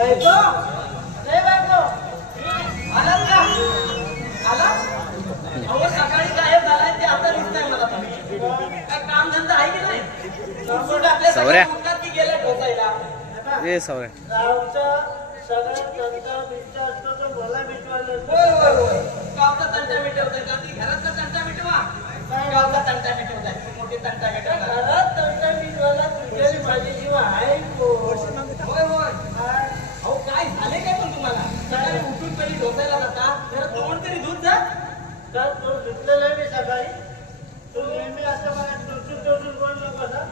बायको नाही बायको आला का आला अहो सकाळी गायब झालाय ते आता दिसतंय मला काय काम धंदा आहे की नाही सवऱ्या की गेला ठोकायला ये सवऱ्या गावचा सगळा तंटा मिटता असतो तो मला मिटवायला होय होय होय गावचा तंटा मिटवताय का ती घरातला तंटा मिटवा गावचा तंटा मिटवताय मोठी तंटा मिटवताय घरात तंटा मिटवायला तुझ्याची माझी जीव आहे होय होय अहो काय झाले काय पण तुम्हाला सकाळी उठून पहिली ढोकायला जाता जरा तोंड तरी दूध जा तर तो धुतलेला आहे मी सकाळी तू नेहमी असं मला टोचून बोल नको ना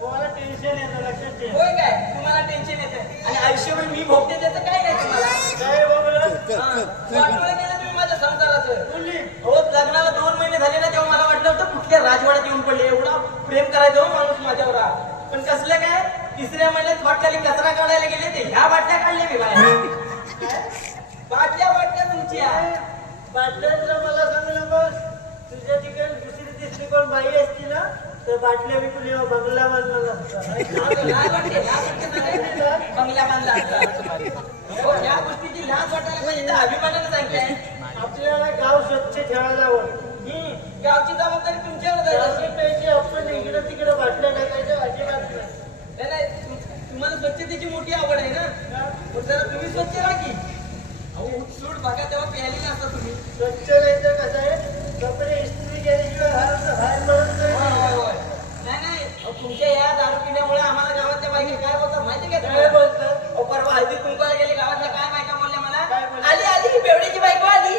तुम्हाला टेन्शन येतं लक्षात ठेव होय काय तुम्हाला टेन्शन येतं आणि आयुष्यभर मी भोगते त्याचं काय नाही तुम्हाला काय वाटोळं केलं तुम्ही माझ्या संसाराचं हो लग्नाला 2 महिने झाले ना तेव्हा मला वाटलं होतं कुठल्या राजवाड्यात येऊन पडले एवढा प्रेम करायचं माणूस माझ्यावर पण कसलं काय 3ऱ्या महिन्यात वाटल्याने कचरा काढायला गेले ते ह्या बाटल्या काढल्या मी बाहेर बाटल्या तुमच्या बाटल्यांचं मला सांगू नकोस तुझ्या ठिकाणी दुसरी तिसरी कोण बाई असती ना तर बाटल्या मी तुला बंगला बांधला बंगला बांधला या गोष्टीची लाज वाटायला पाहिजे तर अभिमानाने सांगताय आपल्याला गाव स्वच्छ ठेवायला हवं गावची जबाबदारी तुमच्यावर आपण इकडं तिकडं बाटल्या टाकायचं अजिबात नाही तुम्हाला स्वच्छतेची मोठी आवड आहे ना जरा तुम्ही स्वच्छ राहा की अहो उठसूट बघा तेव्हा प्यायलेला असता तुम्ही स्वच्छ नाही तर कसं आहे कपडे इस्त्री केल्याशिवाय बाहेर पडत नाही तुमच्या या दारू पिण्यामुळे आम्हाला गावातल्या बायका काय बोलतात माहिती काय बोलतात परवा हळदी कुंकवाला गेले गावातल्या काय बायका बोलल्या मला आली बेवड्याची बायको आली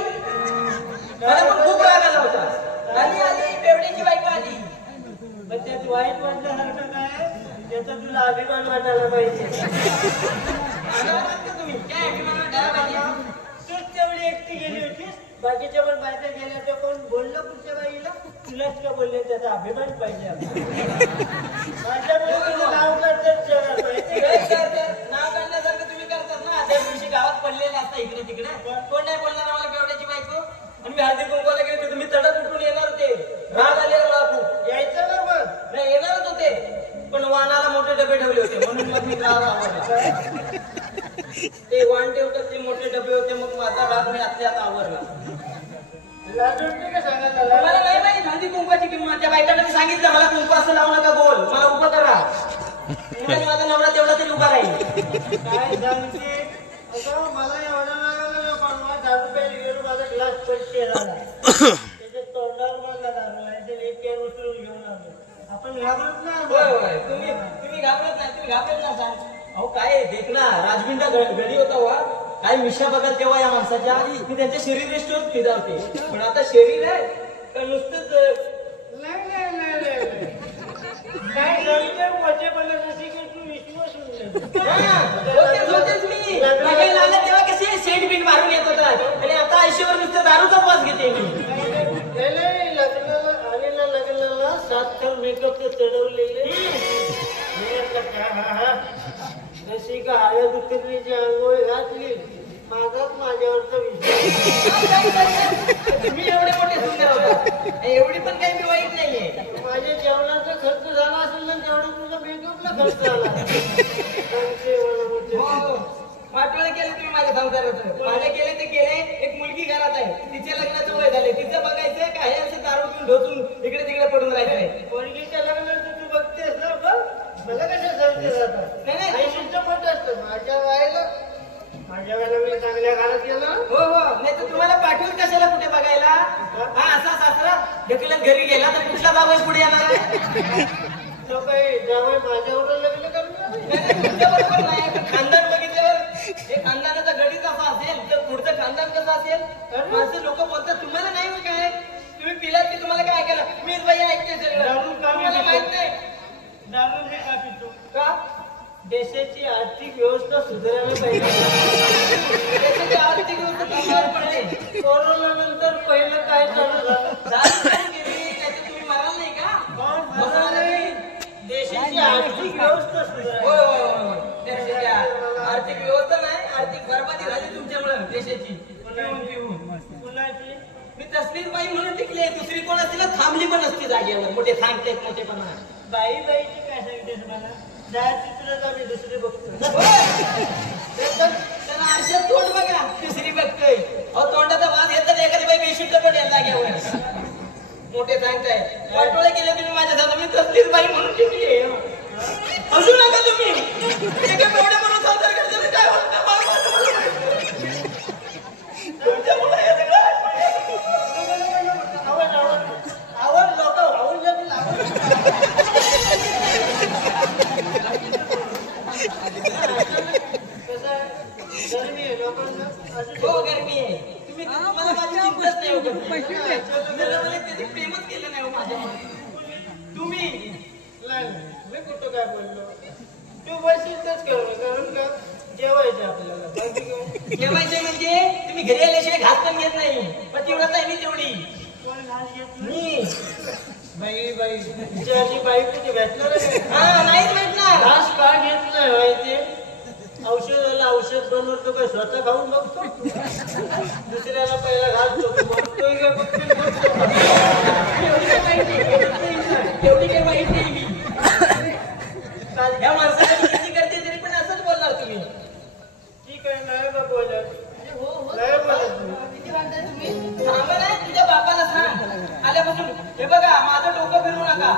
मला पण खूप राग आला होता आली बेवड्याची बायको आली पण त्यात वाईट वाटल्यासारखं काय त्याचा तुला अभिमान वाटायला पाहिजे तुम्ही काय अभिमान वाटायला पाहिजे तूच तेवढी एकटी गेली होतीस बाकीच्या पण बायका गेल्या त्या कोण बोललं पुढच्या बाईला तुलाच का बोलले त्याचा अभिमान पाहिजे माझ्यामुळे तुझं नाव करतात नाव काढण्यासारखं तुम्ही करतात ना त्या दिवशी गावात पडलेले असता इकडे तिकडे कोण नाही बोलणार आम्हाला बेवड्याची बायको आणि मी हळदी कुंकवाला गेले तुम्ही तडक उठून येणार होते राग आलेला मला खूप यायचं ना मग नाही येणारच होते पण वाहनाला मोठे डबे ठेवले होते म्हणून मग मी राग आवरला ते वाहन ठेवतात ते मोठे डबे होते मग माझा राग मी आत आवरला मला नाही माहिती हळदी कुंकवाची किंमत त्या बायकांना सांगितलं मला कुंकू असं लावू नका बोल मला उभं करा माझा नवरा तेवढा तरी उभा राहील काय सांगते मला एवढा लागला पण 10 रुपये गेलो माझा ग्लास पट केला त्याच्या तोंडावर मला दारू एक कॅन उचलून घेऊन आलो आपण घाबरत ना होय तुम्ही घाबरत नाही तुम्ही घाबरत ना सांग अहो काय देख ना राजबिंडा घडी होता वा काय मिशा बघाल तेव्हा या माणसाच्या मी त्यांच्या शरीर रेस्टोर फिरवते पण आता शरीर आहे का नुसतंच तेव्हा कसे सेंट बिंट मारून येत होतात आणि आता आयुष्यावर नुसतं दारूचा वास घेते मी लग्नाला 7 थर मेकअप चढवलेले जशी का हळद उतरलीची आंघोळ घातली माझाच माझ्यावरचा विषय तुम्ही एवढे मोठे सुंदर होता एवढी पण काही मी वाईट नाहीये माझ्या जेवणाचा खर्च झाला असेल ना तेवढा तुझा मेकअपला खर्च झाला वाटोळे केले तुम्ही माझ्या संसाराचं माझे केले ते केले एक मुलगी घरात आहे तिच्या लग्नाचं वय झाले तिचं बघायचंय का हे असं दारू घेऊन ढोसून इकडे तिकडे पडून राहायचंय मुलगीच्या लग्नाचं तू बघतेस ना बघ मला कशा सांगते जातात नाही पट असतं माझ्या वेळेला मी चांगल्या घरात गेलो हो नाही तर तुम्हाला पाठवून कशाला कुठे बघायला हा असा सासरा ढकलत घरी गेला तर कुठला जावई पुढे येणार आहे तो काही जावई माझ्यावर लग्न करणार नाही खानदान बघितल्यावर हे खानदानाचा गडीच असा असेल तर पुढचं खानदान कसं असेल माणसं लोक बोलतात तुम्हाला नाही मग काय तुम्ही पिलात की तुम्हाला काय ऐकायला मीच बाई ऐकते तुम्हाला माहित नाही दारू मी का पितो का देशाची आर्थिक व्यवस्था सुधारायला पाहिजे देशाची आर्थिक व्यवस्था पडले कोरोना नंतर पहिलं काय चालू झालं तुम्ही म्हणाल नाही का देशाची आर्थिक व्यवस्था सुधारायला आर्थिक व्यवस्था नाही आर्थिक बरबादी झाली तुमच्यामुळे देशाची कुणाची मी तसलीच बाई म्हणून टिकले दुसरी कोण असती ना थांबली पण असती जागेवर मोठे सांगते मोठेपणा बाईची काय सांगतेस मला चित्रच आम्ही दुसरे बघतो तर आरशात तोंड बघा तिसरी बघतोय अहो तोंडाचा वास येतात एखादी बाई बेशुद्ध पण यायला जाग्यावर मोठे सांगताय वाटोळे केले तुम्ही माझ्या साथ मी तसलीच बाई म्हणून टिकली हसू नका तुम्ही एका एवढे म्हणून संसार करतो काय होत तुमच्यामुळे हे सगळं आवड लोक हो गरमी आहे तुम्ही मला माझी चिंताच नाही त्याची प्रेमच केलं नाही माझ्या तुम्ही मी कुठं काय बोललो तू बसच कारण का जेवायचं आपल्याला जेवायचं म्हणजे तुम्ही घरी आल्याशिवाय घास पण घेत नाही पण तेवढं नाही मी तेवढी मी बाई तिची बाई कुठे भेटणार नाहीच भेटणार घास का घेत नाही माहिती औषधाला औषध बनवतो काय स्वतः खाऊन बघतो दुसऱ्याला पहिला घालतो बघतोय का एवढी काही माहिती नाही मी ह्या माणसाला किती करते तरी पण असंच बोलणार तुम्ही ठीक आहे नाही का बोलत नाही बोलत किती म्हणताय तुम्ही सांगा ना तुझ्या बापाला सांग आल्यापासून हे बघा माझं डोकं फिरवू नका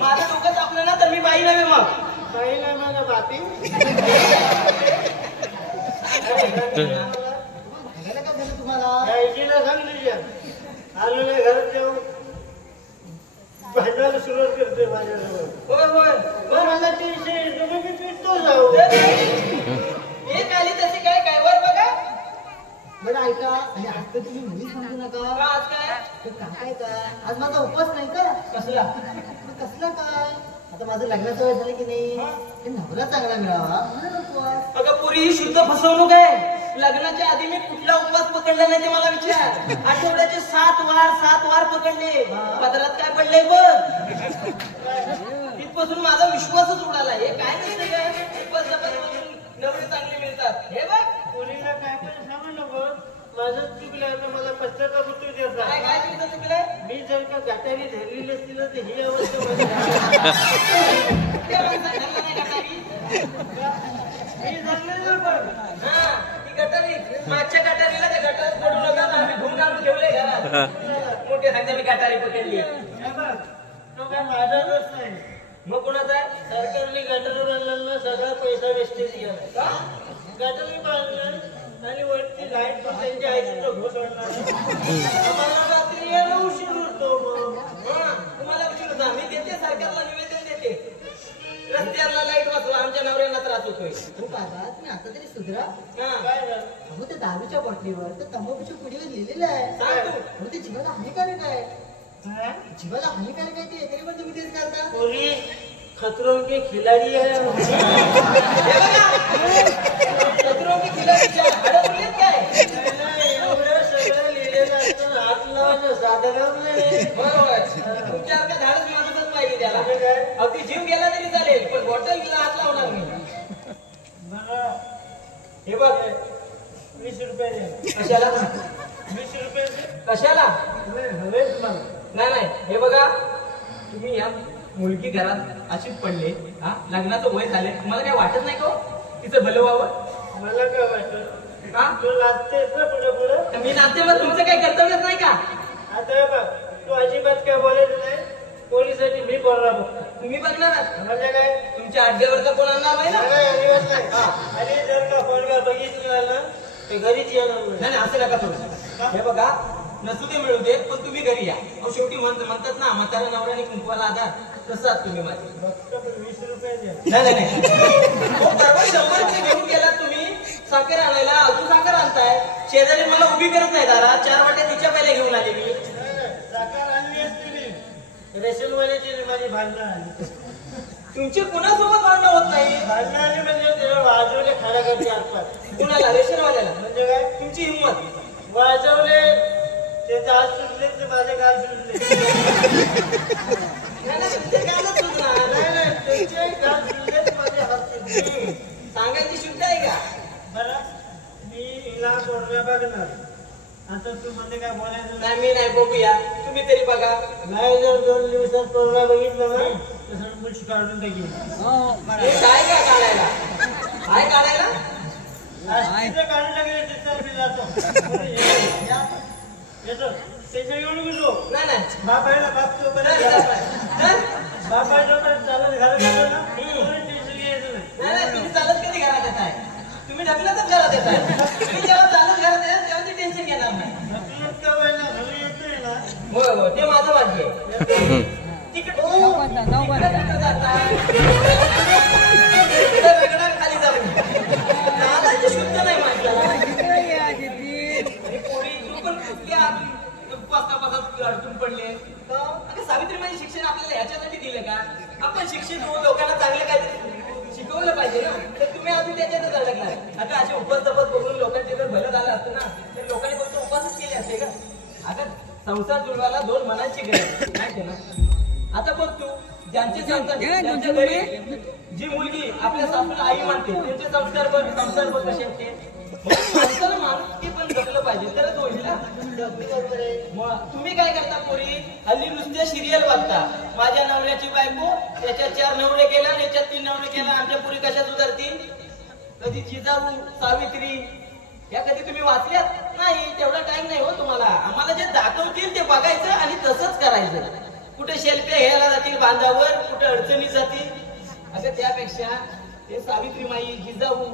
माझं डोकं तापलं ना तर मी बाई नव्हे मग बाई नाही माझा बापी तुम्हाला सांग तुझ्या आलो नाही घरात जाऊ भांडणाला सुरुवात करतोय माझ्याजवळ होय होय मला टेन्शन तुम्ही मी पिटतो जाऊ एक आली तशी काय काय वर बघा बरं ऐका आणि आज तर तुम्ही मुली सांगू नका आज काय आज माझा उपवास नाही का कसला काय आता माझं लग्नाचं वय झालं की नाही नवरा चांगला मिळावा म्हणून उपवास अगं पुरी ही शुद्ध फसवणूक आहे लग्नाच्या आधी मी कुठला उपवास पकडला नाही ते मला विचार आठवड्याचे 7 वार पकडले पदरात काय पडलंय बघ तिथपासून माझा विश्वासच उडाला हे काय नसते काय उपवास नवरे चांगले मिळतात हे बघ कोणीला काय पण सांगू नको माझं चुकलं मला पश्चाताप होतो काय चुकलंय मी जर का गाठारी धरलेली असती ना तर ही अवस्था मागच्या गटारीला त्या गटारात पडू नका आम्ही धुवून आणून ठेवले घरात मोठे सांगते मी गटारी पकडली तो काय माझा दोष नाही मग कोणाचा सरकारने गटार आणला सगळा पैसा वेस्टेज गेला गटारी बांधलं आणि वरती लाईट पण त्यांच्या आईचा घोषणा मला रात्री यायला उशीर होतो तुम्हाला उशीर होता मी देते सरकारला निवेदन देते रस्त्याला लाईट वाचवा आमच्या नवऱ्यांना त्रास होतोय खूप आता तुम्ही आता तरी सुधरा काय झालं ते दारूच्या बॉटलीवर तर तंबाखूच्या पुडीवर लिहिलेलं आहे ते जीवाला हानिकारक आहे जीवाला हानिकारक आहे ते तरी पण तुम्ही तेच करता कोणी खतरों के खिलाडी है खतरों के खिलाडी काय सगळं लिहिलेलं असतं हात लावायचं साधारण नाही तुमच्यासारखा धाडच माणूसच पाहिजे त्याला अगदी जीव गेला तरी चालेल पण बॉटल हात लावणार नाही हे बघ 20 रुपये दे कशाला 20 रुपये कशाला नाही हे बघा तुम्ही या मुलगी घरात अशीच पडले लग्नाचं वय झाले तुम्हाला काय वाटत नाही का तिचं भलं व्हावं मला काय वाटत का तू नाचतेस ना पुढे मी नाचते मग तुमचं काही कर्तव्यच नाही का आता बघ तू अजिबात काय बोलायचं नाही पोलिसांची मी बोलणार तुम्ही बघणार म्हणजे काय तुमच्या अड्ड्यावरचा कोण आणणार नाही ना आणि जर का पोरगा बघितला ना ते घरीच येणार नाही असं नका थोडं हे बघा नसू दे मिळू दे पण तुम्ही घरी या शेवटी म्हणतात ना म्हातारा नवऱ्याने कुंकवाला आधार तसाच तुम्ही माझे 20 रुपये नाही 100 रुपये घेऊन गेला तुम्ही साखर आणायला अजून साखर आणताय शेजारी मला उभी करत नाही दारा 4 वाट्या तिच्या पहिले घेऊन आले मी साखर आणली असती रेशनवाल्याची माझी भांडणं आली तुमची कुणासोबत भांडणं होत नाही भांडणं आली म्हणजे त्याला वाजवले खडा करते आसपास कुणाला रेशनवाल्याला म्हणजे काय तुमची हिंमत वाजवले ते हात सुटले ते माझे गाल सुटले सांगायची शुद्ध आहे का बरं मी हिला पोरगा बघणार आता तू म्हणजे काय बोलायचं नाही मी नाही बघूया तुम्ही तरी बघा नाही जर 2 दिवसात पोरगा बघितलं ना तर मुळशी काढून टाकी काय का काढायला काय काढायला काढून टाकले येतो त्याच्या येऊन गेलो नाही नाही बापायला बापतो बापायला चालत घरात येतो ना नाही तुम्ही चालत कधी घरात येत आहे तुम्ही ढकलतच घरात येत आहे तुम्ही जेव्हा चालत घरात येत तेव्हा ते टेन्शन घेणार नाही हो हो ते माझं भाग्य आहे तिकडे खाली जाऊ दादाची शुद्ध नाही माहिती अडचून पडले सावित्रीबाई शिक्षण आपल्याला ह्याच्यासाठी दिलं का आपण शिक्षित होऊ लोकांना चांगलं काहीतरी शिकवलं पाहिजे ना तर तुम्ही अजून त्याच्यातच अडकलाय आता असे उपास तपास बघून लोकांचे जर भलं झालं असतं ना तर लोकांनी फक्त उपासच केले असते का आता संसार जुळवायला दोन मनांची गरज माहिती ना आता बघ तू ज्यांचे ज्यांच्या घरी जी मुलगी आपल्या सासूला आई मानते त्यांचे संस्कार बघ कसे असते माणसाला माणुसकी पण जपलं पाहिजे तरच होईल ना तुम्ही काय करता पोरी हल्ली नुसत्या सिरियल बघता माझ्या नवऱ्याची बायको त्याच्यात 4 नवरे केला आणि याच्यात 3 नवरे केला आमच्या पोरी कशा सुधारतील कधी जिजाऊ सावित्री या कधी तुम्ही वाचल्यात नाही तेवढा टाइम नाही हो तुम्हाला आम्हाला जे दाखवतील ते बघायचं आणि तसंच करायचं कुठे शेल्फ्या घ्यायला जातील बांधावर कुठे अडचणी जातील असं त्यापेक्षा ते सावित्रीमाई जिजाऊ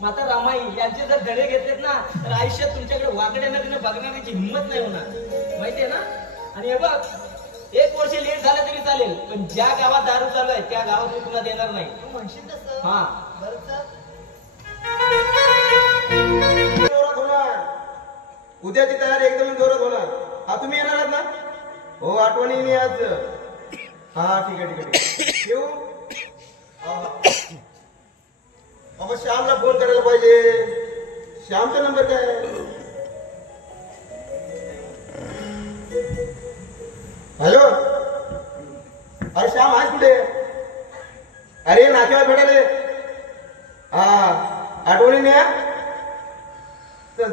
माता रामाई यांचे जर धडे घेतलेत ना तर आयुष्यात तुमच्याकडे वाकड्या नदीने बघण्याची हिंमत नाही होणार माहितीये ना आणि हे बघ 1 वर्ष लेट झालं तरी चालेल पण ज्या गावात दारू चालू आहे त्या गावात मी तुला देणार नाही म्हणशील तसं हा जोरात होणार उद्याची तयारी एकदम जोरात होणार हा तुम्ही येणार आहात ना हो आठवणी आज हा ठीक आहे येऊ बाबा श्यामला फोन करायला पाहिजे श्यामचा नंबर काय हॅलो अरे श्याम आहेस कुठे अरे नाक्यावर भेटायला हा आठवणीने या चल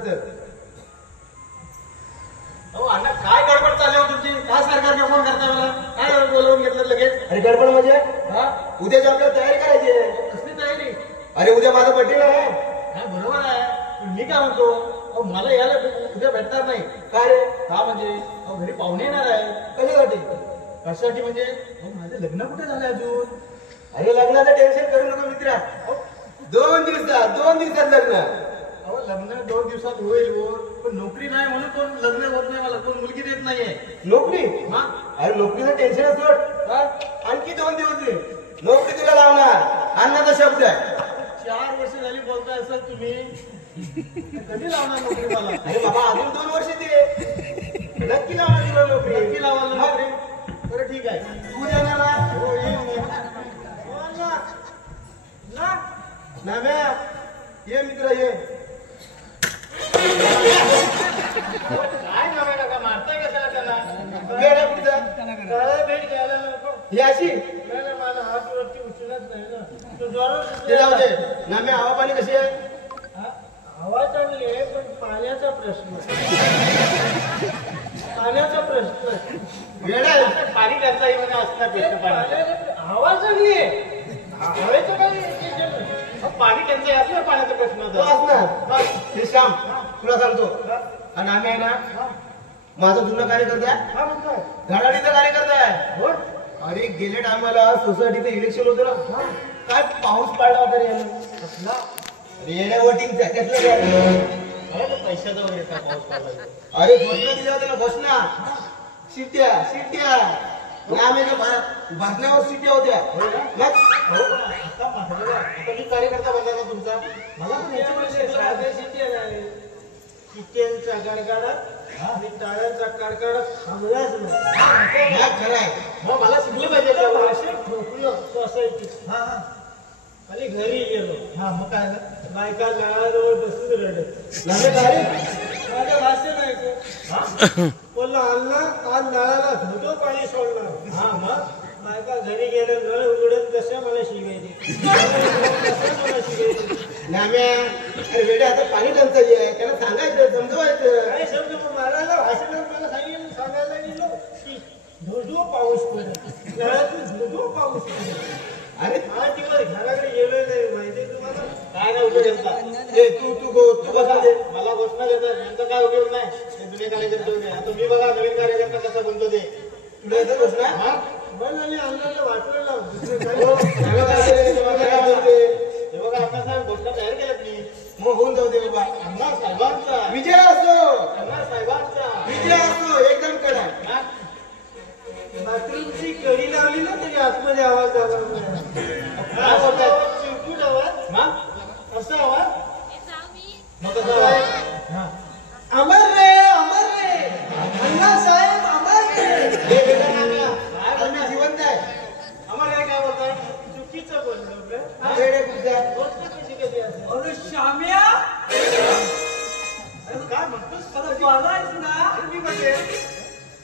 अहो अण्णा काय गडबड चालली हो तुमची काय सरकारने फोन करता मला काय बोलवून घेतलं लगेच अरे गडबड म्हणजे हा उद्याची आपल्याला तयारी करायची आहे कसली तयारी अरे उद्या माझा बड्डे आहे बरोबर आहे मी काय म्हणतो अहो मला यायला उद्या भेटणार नाही काय रे का म्हणजे अहो घरी पाहुणे येणार आहे कशासाठी म्हणजे माझं लग्न कुठे झालंय अजून अरे लग्नाचं टेन्शन करू नको मित्रा 2 दिवसात लग्न अहो लग्न 2 दिवसात होईल पण नोकरी नाही म्हणून कोण लग्न होत नाही मला कोण मुलगी देत नाहीये नोकरी हा अरे नोकरीचं टेन्शन सोड आणखी 2 दिवस दे नोकरी तुला लावणार अन्नाचा शब्द आहे 4 वर्ष झाली बोलताय सर तुम्ही कधी लावणार नोकरी मला अरे बाबा अजून 2 वर्ष दे नक्की लावणार तुला नोकरी नक्की लावणार नोकरी बरं ठीक आहे तू येणार ना हो येईन ना ये मित्र ये काय नव्हे का मारताय कशाला त्याला भेट घ्यायला नको ही अशी मला हात वरती उचलत नाही ना तू जोरात ते जाऊ दे ना मी हवा पाणी कशी आहे हवा चांगली आहे पण पाण्याचा प्रश्न वेळ आहे पाणी टंचाई मध्ये असणार हवा चांगली आहे हवेचं काय पाणी टंचाई असणार पाण्याचा प्रश्न असणार हे श्याम तुला सांगतो आणि आम्ही आहे ना माझा जुना कार्यकर्ता आहे घडाडीचा कार्यकर्ता आहे अरे गेल्या टायमाला सोसायटीचं इलेक्शन होतं ना काय पाऊस पडला होता रे वोटिंगचा पैशाचा वगैरे काय पाऊस पडला अरे घोषणा दिल्या होत्या ना घोषणा शिट्ट्या भरण्यावर शिट्ट्या होत्या मी कार्यकर्ता बनला ना तुमचा मला पण शिट्ट्यांचा गडगडात आणि टाळ्यांचा कडकडात थांबलाच नाही खरंय मला शिकलं पाहिजे सोसायटी खाली घरी गेलो मग काय बायका नळाजवळ बसून रडत माझं भाषण ऐकू बोलला अण्णा आज नळाला धोधो पाणी सोडणार मग बायका घरी गेलं नळ उघडत कशा मला शिकायचे आता पाणी टंचाई आहे त्याला सांगायचं समजवायचं काय समज मला भाषणात मला सांगायला गेलो की धोधो पाऊस पडत नळातून धोधो पाऊस पडत अरे 8 दिवस घराकडे गेलोय नाही माहिती तुम्हाला काय नाही उपयोग यांचा तू कसा दे मला घोषणा देतात यांचा काय उपयोग नाही ते जुने कार्यकर्ते होते आता मी बघा नवीन कार्यकर्ता कसा बनतो ते तुला येतं घोषणा वाटलेलं हे बघा अण्णा साहेब घोषणा तयार केल्यात मी मग होऊन जाऊ दे बाबा अण्णा साहेबांचा विजय असो अण्णा साहेबांचा विजय असो एकदम कडा बाथरूमची कडी लावली ना तरी आतमध्ये आवाज आला चिरकुट आवाज ना असा आवाज मग कसा आवाज अमर रे अण्णा साहेब अमर रे अण्णा जिवंत आहे अमर रे काय बोलताय चुकीचं बोललो वेडे कुठे कशी कधी असेल अरे श्याम्या काय म्हणतोस बोलायच ना मी मध्ये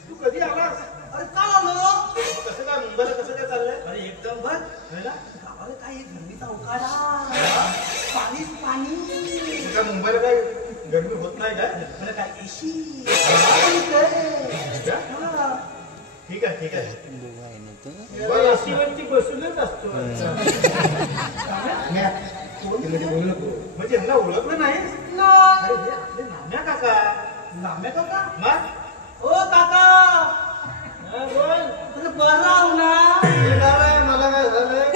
तू कधी आलास अरे का आलो कसं काय मुंबईला कसं काय चाललंय अरे एकदम बर गावाला काय गरमीचा उकाडा पाणी काय मुंबईला काय गरमी होत नाही काय काय एसी ठीक आहे एसी वरती बसूनच असतो म्हणजे यांना ओळखलं नाही नाम्या काका ओ काका बोल बरं राहू ना मला काय झालंय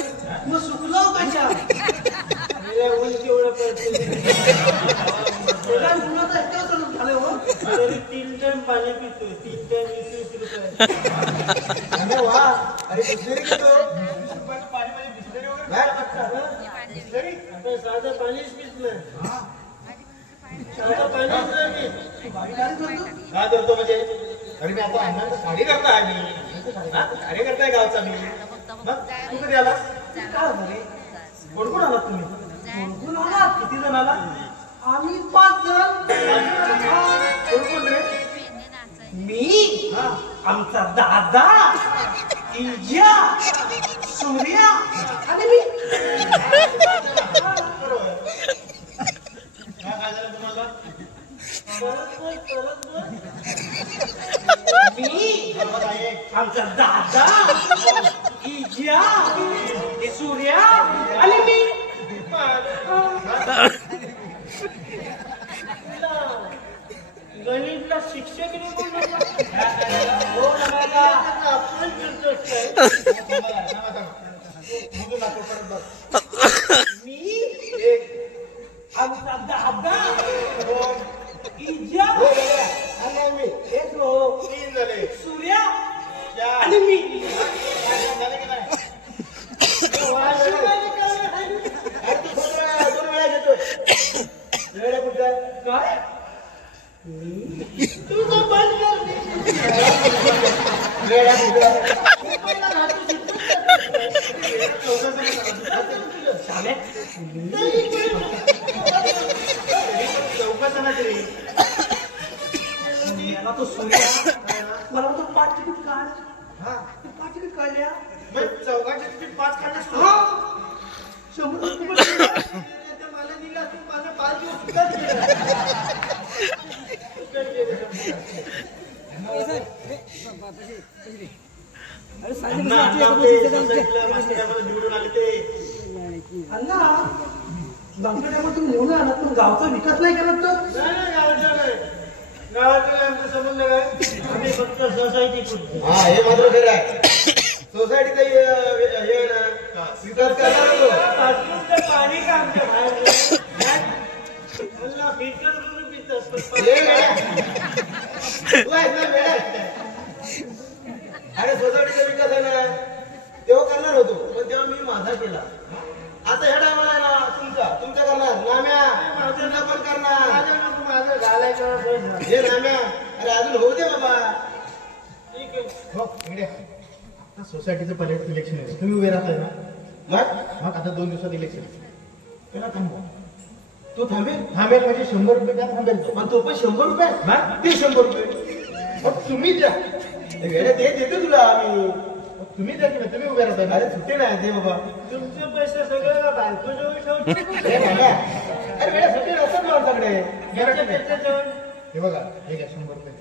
मग सुकलो कशा केवढं झालं हो तरी 3 टाइम पाणी पितो 3 टाइम 20 रुपये वा अरे बिस्लरी घेतो 20 रुपयाचं पाणी म्हणजे बिस्लरी वगैरे बिस्लरी आता साधं पाणीच पित काय करतो म्हणजे अरे मी आता अण्णांचा कार्यकर्ता आहे मी कार्यकर्ता आहे गावचा मी मग तू कधी आलास कोण कोण आलात तुम्ही कोण आलात किती जण आला आम्ही 5 जण कोण कोण रे मी आमचा दादा इंजिया सूर्या आणि मी काय झालं तुम्हाला मी आमचा दादा इंजिया सूर्या आणि मी गणितला शिक्षक मी आमचा दादा इंजिया सूर्या आणि मी काय तुझं बंद तो सूर्या मला तो 5 तिकीट काढ तू 5 तिकीट काढल्या चौघांचे तिकीट 5 काढल्या 100 रुपये मला दिला तू माझा 5 निवडून आले ते अण्णा लंकड्यामध्ये तुम्ही निवडून आणत पण गावचा विकास नाही करत तर गावाचा नाही गावाचा आमचा संबंध काय आम्ही फक्त सोसायटी हे मात्र खरं आहे सोसायटीचा हे ना विकास करणार पाणी का आमच्या बाहेर फिल्टर करून पितात अरे सोसायटीचा विकास आहे ना तेव्हा करणार होतो पण तेव्हा मी माझा केला आता ह्या टायमाला आहे ना तुमचा करणार नाम्या माझ्या पण करणार माझं घालायचं हे नाम्या अरे अजून होऊ दे बाबा ठीक आहे हो इकडे आता सोसायटीचं पर्यटन इलेक्शन आहे तुम्ही उभे राहताय ना मग आता 2 दिवसात इलेक्शन त्याला थांबवा तो थांबेल म्हणजे 100 रुपये द्या थांबेल तो पण तो पण 100 रुपये ते 100 रुपये मग तुम्ही द्या वेळेत ते देतो तुला आम्ही तुम्ही द्या की तुम्ही उभे राहता अरे सुट्टे नाही ते बाबा तुमचे पैसे सगळं बायको जवळ ठेवते अरे वेळा सुट्टे नसतात माणसाकडे हे बघा हे घ्या 100 रुपये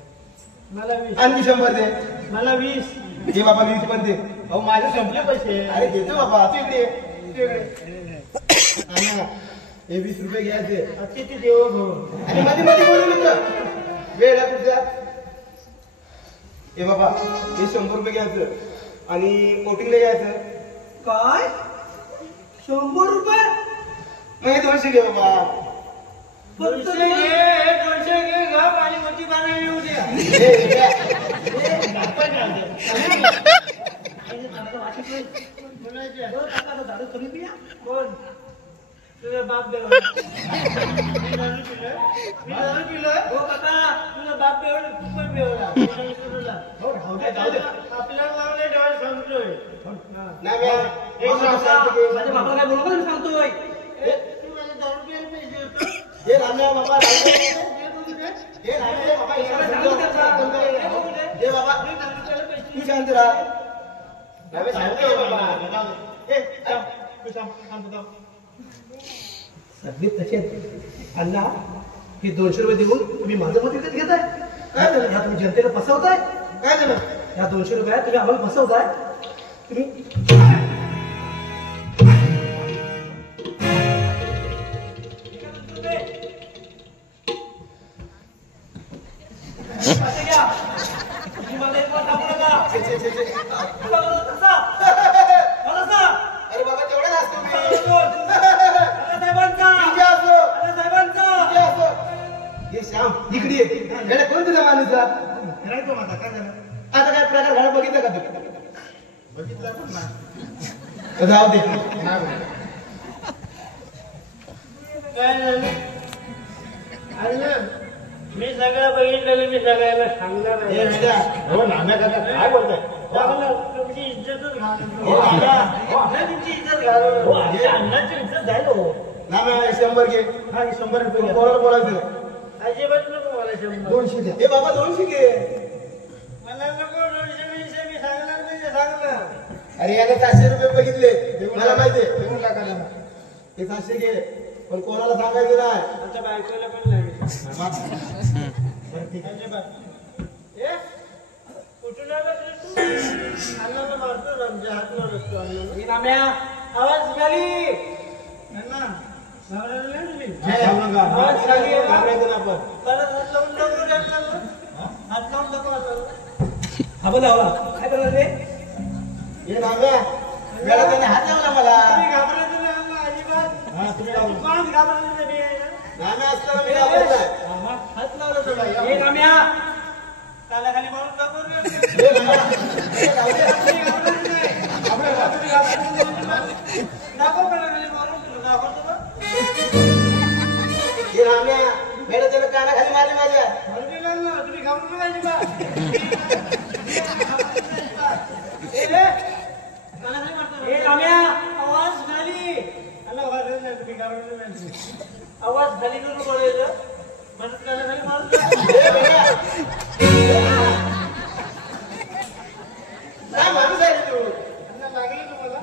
मला 20 आणखी 100 दे मला 20 दे बाबा 20 पण दे अहो माझे संपले पैसे अरे देतो बाबा तू इकडे नाम्या, हे 20 रुपये घ्यायचे किती देव भाऊ आणि मध्ये मध्ये बोलू नका. वेळ आहे तुझा. हे बाबा हे 100 रुपये घ्यायचं आणि कोटिंगला घ्यायचं. काय 100 रुपये मग हे 200 घे बाबा. 200 घे गा पाणी मोठी पाणी येऊ द्या. दारू कमी पिया कोण तुझा बाप देव दारू पिलं हो काका तुझा बाप बेवड तू पण बेवडा आपल्याला लावले डोळे सांगतोय नाम्या, माझ्या बापाला काय बोलू का सांगतोय तू मला दारू प्यायला पैसे देतो हे नाम्या बाबा, हे नाम्या बाबा, हे बाबा तू शांत राहा. नाम्या सांगतोय बाबा. सगळे तसे अण्णा हे 200 रुपये देऊन तुम्ही माझं मत विकत घेताय. काय झालं ह्या तुम्ही जनतेला फसवताय. काय झालं? ह्या 200 रुपयात तुम्ही आम्हाला फसवताय. तुम्ही अरे बाबा तेवढं असतो मी. हे श्याम इकडे ये. येडा कोण तुझा माणूस हा? आता काय प्रकार घाल बघितलं का तू? जाऊ दे. काय झालं अरे मी सगळं बघितलेलं मी सगळ्याला सांगणार हे आहे. वेड्या. हो नाम्या काका काय बोलताय? तुमची इज्जतच घालवली. तुमची इज्जत घालवली. अन्नाची इज्जत झाली हो. नाम्या हे 100 घे. हा 100 रुपये घ्या. कोणाला बोलायचं? अजिबात नको मला 100. 200 द्या. हे बाबा 200 घे. मला नको 200 मी सांगणार नाही सांगणार. अरे याने 700 रुपये बघितले. मला माहितीये. देऊन टाका ना. हे 700 घे. पण कोणाला सांगायचं नाही. आमच्या बायकोला पण नाही. कुठून आला तू? अन्नाला मारतो आमच्या हातला रस्तो अन्नाला. आवाज खाली अण्णा घाबरायला नाही तुम्ही. आवाज खाली आहे ना? घाबरायचं ना आपण. परत हात लावून दाखव रे अन्नाला. हात लावून दाखव आता. हा बघ लावला. काय करणार ते? हे नाम्या वेळा त्याने हात लावला मला. तुम्ही घाबरायचं नाही अन्ना अजिबात. हा तुम्ही लावू. कोण घाबरायचं नाही आहे? नाम्या असताना मी घाबरत नाही. हात लावला तुला. हे नाम्या कानाखाली मारून दाखव रे. हे नाम्या. हे जाऊ दे. तुम्ही घाबरायचं नाही. तुम्ही घाबरायचं नाही. दाखव कानाखाली मारून तुला दाखवतो ना. हे नाम्या वेळा त्याने कानाखाली मारली माझ्या. तुम्ही घाबरू नका अजिबात. हे नाम्या आवाज खाली. तुम्ही घाबरू नाही. आवाज खाली करून बोलायचं. म्हणत कानाखाली मारून हे वेड्या. काय माणूस आहे रे तू? लागली तुम्हाला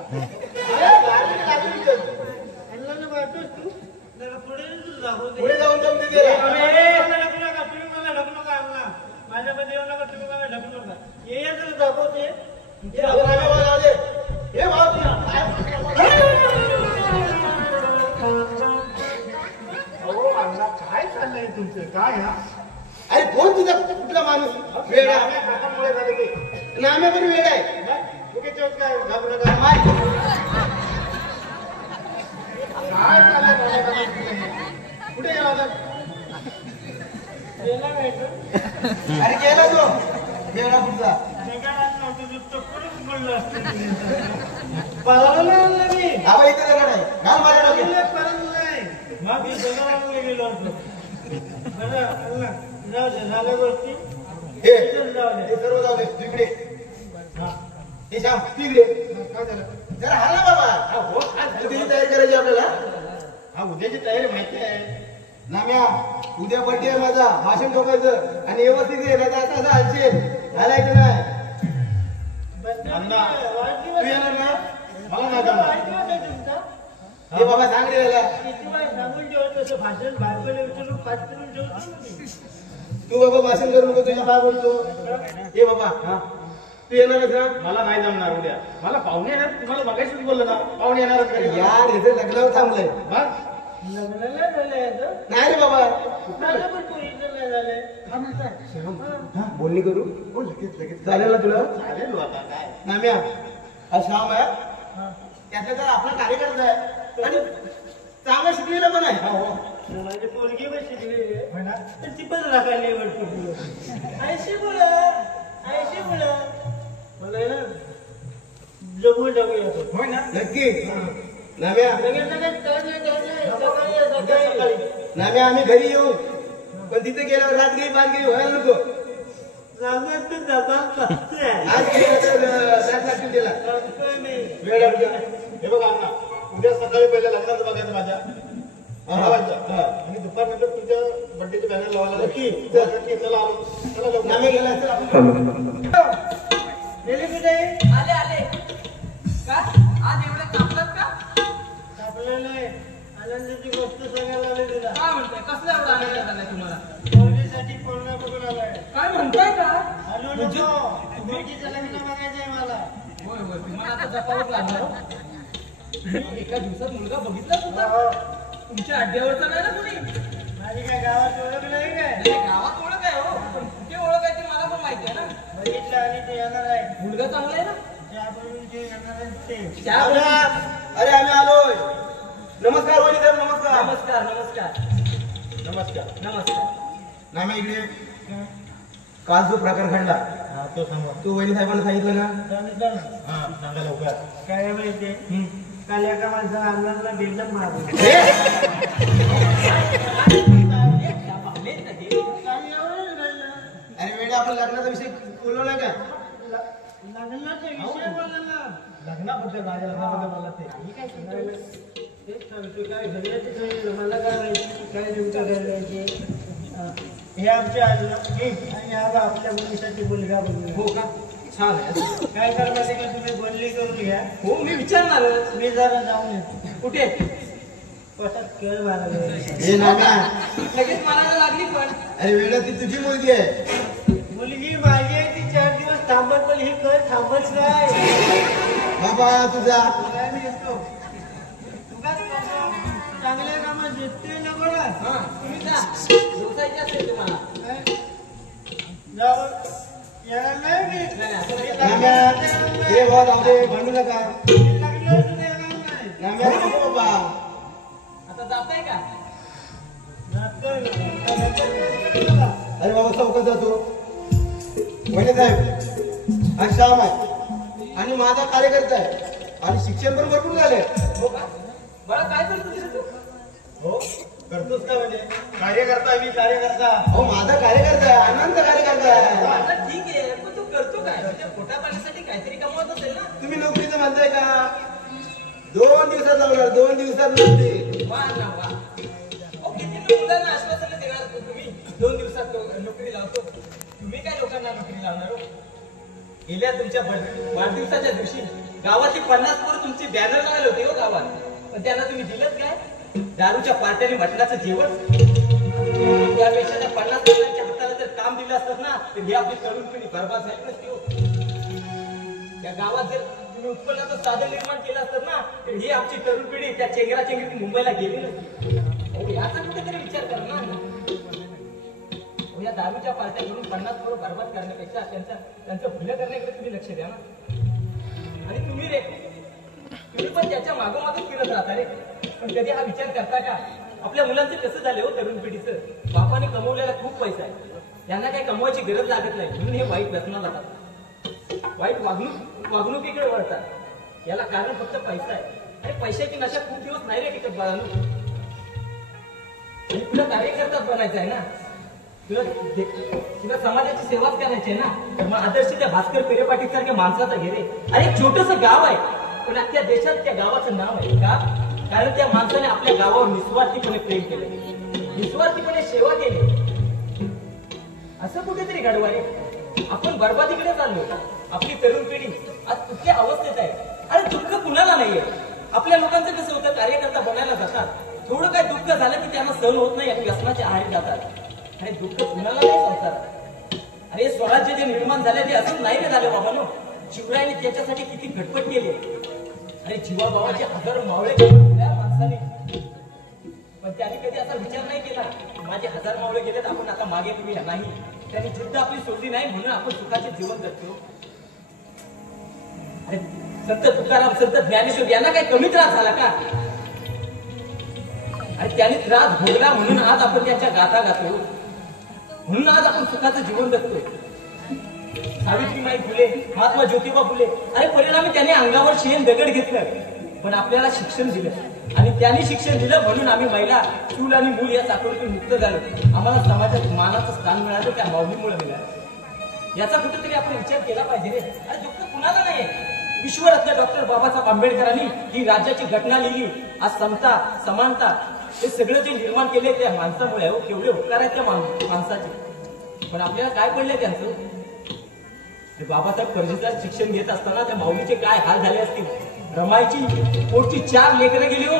लागली तर. अण्णाला वाटतोस तू जरा पुढे तुला दाखवते. पुढे जाऊन जमते ते. मला ढकलू नका. तुम्ही मला ढकलू नका अण्णा. माझ्यामध्ये येऊ नका. तुम्ही मला ढकलू नका. ये जर दाखवते. हे नाम्या मला जाऊ दे. हे काय चाललंय तुमचं काय हा? अरे कोण तुझा कुठला माणूस? वेडा. नाम्या पण वेडा आहे. काय घाबरू नका. काय चाललंय कुठे गेला? गेला भेटून अरे गेला तो वेडा पुढचा. पळाला नाही मी. हा बाई इथे दगड आहे. घाल माझ्या डोक्यात. पळाला नाही. मग मी जनावरांना गेलो होतो. बरं अण्णा जाऊ दे. झाल्या गोष्टी हे इथेच जाऊ दे. हे सर्व जाऊ दे. तू इकडे. हे श्याम तू इकडे. काय झालं? जरा हाल ना बाबा. उद्याची तयारी करायची आपल्याला. हा उद्याची तयारी माहिती आहे. नाम्या उद्या बर्थडे आहे माझा. भाषण ठोकायचं आणि व्यवस्थित ये. नाही तर असं हलशील. हालायचं नाही. अण्णा तू येणार ना? मला नाही जमणार. वाढदिवस आहे तुमचा. हे बाबा सांग रे याला. किती वेळा सांगून ठेवत तसं भाषण बायकोला विचारून पाठ करून ठेवतो ना मी. तू बाबा भाषण करू नको. तुझ्या पाय बोलतो. हे बाबा हा तू येणारच ना? मला नाही जमणार उद्या. मला पाहुणे येणार. तुम्हाला मगाशीच बोललो ना पाहुणे येणारच घरी. यार इथे लग्नावर थांबलंय. बस लग्नाला झालंय नाही रे बाबा. माझं पण पोरीचं नाही झालंय. हा म्हणताय? बोलणी करू? हो लगेच लगेच चालेल ना तुला? चालेल हो आता काय. नाम्या हा श्याम आहे. त्यातला तर आपला कार्यकर्ता आहे आणि चांगला शिकलेला पण आहे. हो माझी पोरगी पण शिकलेली आहे. होय ना? तर ती पण राखायला निवडतो. ऐशी मुलं मला आहे ना जमून टाकूया आपण. होय ना? नक्की नाम्या. लगेच सकाळी नाम्या आम्ही घरी येऊ पण तिथे गेल्यावर रात्री बांधगी व्हायला नको. जाणार तर जातात आज गेला तर 7 लागतील त्याला. वेळ लागतो. हे बघा अण्णा उद्या सकाळी पहिल्या लग्नाचं बघायचं माझ्या भावाचं. हा. आणि दुपारनंतर तुमच्या बड्डेचे बॅनर लावायला नक्की. नक्की. चला आलो. चला लवकर. नाम्या गेला तर आपण गेले कुठे आले का आज एवढे थांबतात का आपल्याला आनंदाची गोष्ट सांगायला आले तुला. काय म्हणताय कसला एवढा आनंद झालाय तुम्हाला पोरगीसाठी पोरगा बघून आलाय. काय म्हणताय का आलो नको पोरगीचं लग्न बघायचंय मला. होय होय तुम्हाला आता जपावंच लागणार हो. तुम्ही एका दिवसात मुलगा बघितला सुद्धा तुमच्या अड्ड्यावरचा नाही ना कोणी माझी काय गावात ओळख नाही काय. नाही, गावात ओळख आहे हो पण कुठे ओळख आहे ते मला पण माहिती आहे ना बघितलं आणि ते येणार आहे. मुलगा चांगला आहे ना त्या बनून ते येणार आहे ते. चहा नाम्या, बनव- अरे आम्ही आलोय. नमस्कार वहिनी साहेब. नमस्कार. नमस्कार नमस्कार नमस्कार. नमस्कार नाम्या इकडे काल जो प्रकार घडला हा तो सांगा. तो वहिनी साहेबांना सांगितलं ना? सांगितलं ना. हा सांगा लवकर. काय माहिती काल एका माणसाला अंगाला बिल्डअप मारलं. काही एवढंच घडलं. अरे वेळे आपण लग्नाचा विषय बोलवला का? लग्नाचा विषय बोलला ना. लग्नाबद्दल माझ्या लग्नाबद्दल बोलला ते. मी काय सांगायला तेच सांगतो काय घडलं ते सांगितलं. मला काय माहिती काय नेमकं घडलं ते. हे आमचे अण्णा आणि आज आपल्या मुलीसाठी मुलगा बघून हो का छान आहे काय करणार का तुम्ही बोलली करून घ्या. हो मी विचारणारच मी जरा जाऊन येतो. कुठे पोटात केळ मारायला. हे नाम्या, लगेच मारायला लागली पण अरे वेळा ती तुझी मुलगी आहे. मुलगी माझी आहे ती 4 दिवस थांबत पण ही कळ थांबत काय. बाबा तुझा काय मी येतो. उगाच चांगल्या कामात दिसतोय ना बघा. हा तुम्ही जा व्यवसायाची असेल तुम्हाला जाऊ येणार नाही मी. नाही, नाही, असं नाही. नाम्या हे भाऊ जाऊ दे, भांडू नका. मी लग्नाला सुद्धा येणार नाही. नाम्या नको बाबा. आता जाताय का जातोय. अरे बाबा चौकात जातो. वहिनी साहेब हा श्याम आहे आणि माझा कार्यकर्ता आहे आणि शिक्षण पण भरपूर झाले. हो का बरं काय करतो तिथे तू हो करतोस का म्हणजे कार्यकर्ता मी कार्यकर्ता. हो माझा कार्यकर्ता आहे, अनंत कार्यकर्ता आहे. आता ठीक आहे पण तू करतो काय म्हणजे पोटा पाण्यासाठी काहीतरी कमवत असेल ना तुम्ही नोकरीचं म्हणताय का? 2 दिवसात लावणार, 2 दिवसात नोकरी. वा ना वा अहो, किती मुलांना आश्वासन देणार तुम्ही 2 दिवसात नोकरी लावतो तुम्ही काय लोकांना नोकरी लावणार हो गेल्या तुमच्या वाढदिवसाच्या दिवशी गावाची 50 पोरं तुमची बॅनर लावले होते हो गावात पण त्यांना तुम्ही दिलत काय दारूच्या पार्ट्याने मटणाचं जेवण त्यापेक्षा त्या 50 पोरांच्या हाताला जर काम दिलं असतं ना तर ही आपली तरुण पिढी बरबाद झाली नसती हो त्या गावात जर तुम्ही उत्पन्नाचं साधन निर्माण केलं असतं ना तर ही आमची तरुण पिढी त्या चेंगरा चेंगरीत मुंबईला गेली नसती अहो, याचा कुठेतरी विचार करा ना अहो, या दारूच्या पार्ट्या करून 50 पोरं बरबाद करण्यापेक्षा त्यांचं भलं करण्याकडे तुम्ही लक्ष द्या ना आणि तुम्ही रे तुम्ही पण त्याच्या मागोमागच फिरत राहता रे पण कधी हा विचार करता का आपल्या मुलांचं कसं झालं हो तरुण पिढीचं बापाने कमवलेला खूप पैसा आहे त्यांना काही कमवायची गरज लागत नाही म्हणून हे वाईट व्यसनाला जातात वाईट वागणुकीकडे वळतात याला कारण फक्त पैसा आहे आणि पैशाची नशा खूप दिवस नाही रे टिकत बाळांनो आणि तुला कार्यकर्ताच बनायचं आहे ना तुला समाजाची सेवाच करायची आहे ना तर मग आदर्श त्या भास्कर पेरे पाटील सारख्या माणसाचा घे रे अरे एक छोटस गाव आहे पण अख्ख्या देशात त्या गावाचं नाव आहे का कारण त्या माणसाने आपल्या गावावर निस्वार्थीपणे प्रेम केलं निस्वार्थीपणे सेवा केली असं कुठेतरी घडवा रे आपण बरबादीकडे चाललो आपली तरुण पिढी आज कुठल्या अवस्थेत आहे अरे दुःख कुणाला नाहीये आपल्या लोकांचं कसं होतं कार्यकर्ता बनायला जातात थोडं काय दुःख झालं की त्यांना सहन होत नाही आणि व्यसनाच्या आहारी जातात आणि दुःख कुणाला नाही संसारात अरे स्वराज्य जे निर्माण झाले ते असंच नाही रे झाले बाबा नो. शिवरायाने त्याच्यासाठी किती घटपट केली. अरे जीवाभावाचे हजार मावळे गेले त्या माणसाने, पण त्याने कधी असा विचार नाही केला माझे हजार मावळे गेलेत आपण आता मागे फिरूया. नाही, त्यांनी जिद्द आपली सोडली नाही म्हणून आपण सुखाचे जीवन जगतो. अरे संत तुकाराम, संत ज्ञानेश्वर यांना काही कमी त्रास झाला का? आणि त्याने त्रास भोगला म्हणून आज आपण त्यांच्या गाथा गातो, म्हणून आज आपण सुखाचं जीवन जगतोय. सावित्रीबाई फुले, महात्मा ज्योतिबा फुले, अरे परिणामी त्याने अंगावर शेण दगड घेतलं पण आपल्याला शिक्षण दिलं. आणि त्यांनी शिक्षण दिलं म्हणून आम्ही महिला, चूल आणि मूल या चाकरीतून मुक्त झालो. आम्हाला समाजात मानाचं स्थान मिळालं त्या माऊलीमुळे मिळालं. याचा कुठेतरी आपण विचार केला पाहिजे रे. अरे दुःख कुणाला नाही. विश्वरत्न डॉक्टर बाबासाहेब आंबेडकरांनी ही राज्याची घटना लिहिली. आज समता, समानता हे सगळं जे निर्माण केले त्या माणसामुळे. केवढे उपकार आहेत त्या माणसाचे. पण आपल्याला काय पडले त्यांचं? बाबासाहेब कर्जदार शिक्षण घेत असताना त्या माऊलीचे काय हाल झाले असतील. रमाईची पोटची 4 लेकरं गेली हो,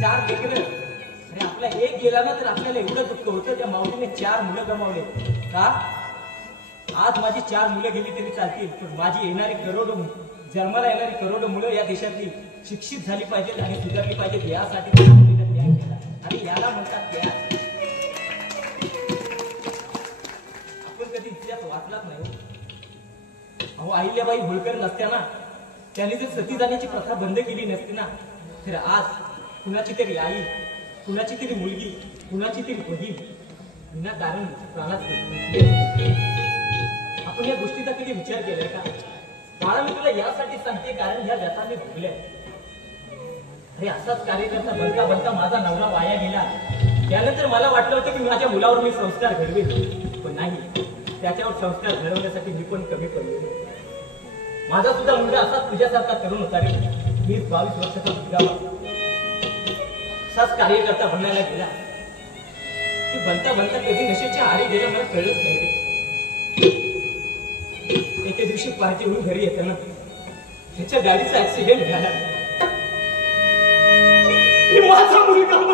4 लेकरं. अरे आपला एक गेला ना तर आपल्याला एवढं दुःख होतं. त्या माऊलीने 4 मुलं गमावले का? आज माझी 4 मुलं गेली तरी चालतील, पण माझी येणारी करोडो, जन्माला येणारी करोडो मुलं या देशातली शिक्षित झाली पाहिजेत आणि सुधारली पाहिजेत. यासाठी त्याग केला. आणि याला म्हणतात त्याग. आपण कधी इतिहास वाचलाच नाही. अहो अहिल्याबाई होळकर नसत्याना, त्यांनी जर सती जाण्याची प्रथा बंद केली नसती ना, तर आज कुणाची तरी आई, कुणाची तरी मुलगी, कुणाची तरी बहीण विना कारण प्राणात गेली. आपण या गोष्टीचा कधी विचार केलाय का? बाळा मी तुला यासाठी सांगते कारण ह्या व्यथा मी भोगल्या. अरे असाच कार्यकर्ता बनता बनता माझा नवरा वाया गेला. त्यानंतर मला वाटलं होतं की माझ्या मुलावर मी संस्कार घडवेल, पण नाही. त्याच्यावर संस्कार घडवण्यासाठी मी पण कमी पडलो. माझा सुद्धा मुलगा असाच तुझ्यासारखा तरुण होता रे. मी 22 वर्षाचा मुलगा असाच कार्यकर्ता बनायला गेला. की बनता बनता कधी नशेच्या आरी गेला मला कळलंच नाही. एके दिवशी पार्टीहून घरी येताना त्याच्या गाडीचा ऍक्सिडेंट झाला. माझा मुलगा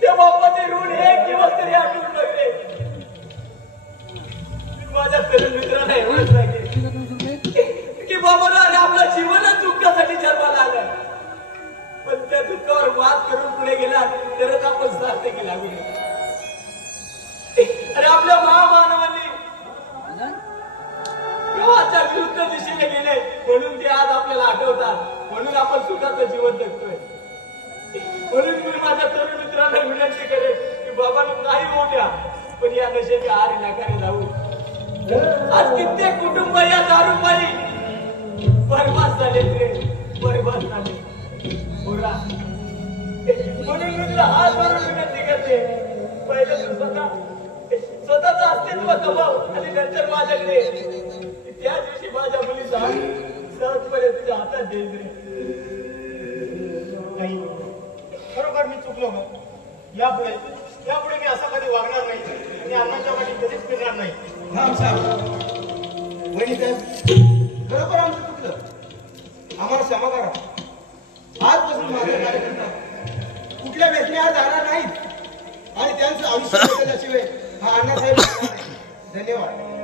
त्या बापाचे ऋण एक दिवस तरी आठवून बघले. माझ्या तरुण मित्रांना एवढंच सांगेल की बाबाला आपला जीवनच दुःखासाठी जन्माला आला, पण त्या दुःखावर मात करून पुढे गेला तरच आपण सार्थकी लागू नये. अरे आपल्या महामानवांनी केव्हाच्या विरुद्ध दिशेने गेले म्हणून ते आज आपल्याला आठवतात, म्हणून आपण सुखाचं जीवन जगतोय. म्हणून मी माझ्या तरुण मित्रांना विनंती करेन की बाबांना काही होऊ द्या, पण या नशेच्या आरी नाकाने जाऊ. आज कित्येक कुटुंब या दारूपायी बरबाद झाले रे, बरबाद झाले. म्हणून मी तुला हात मारून विनंती करते, पहिलं तू स्वतःचं अस्तित्व कमाव आणि नंतर माझ्याकडे त्या दिवशी माझ्या मुलीचा सहजपणे तुझ्या हातात देईल रे. खरोखर मी चुकलो मग. यापुढे मी असा कधी वागणार नाही आणि अन्नाच्या वाटी कधीच फिरणार नाही. वहिनी साहेब, खरोखर आमचं चुकलं, आम्हाला क्षमा करा. आजपासून माझा कार्यकर्ता कुठल्या व्यसनावर जाणार नाहीत आणि त्यांचं आयुष्य बदलल्याशिवाय हा अण्णासाहेब धन्यवाद.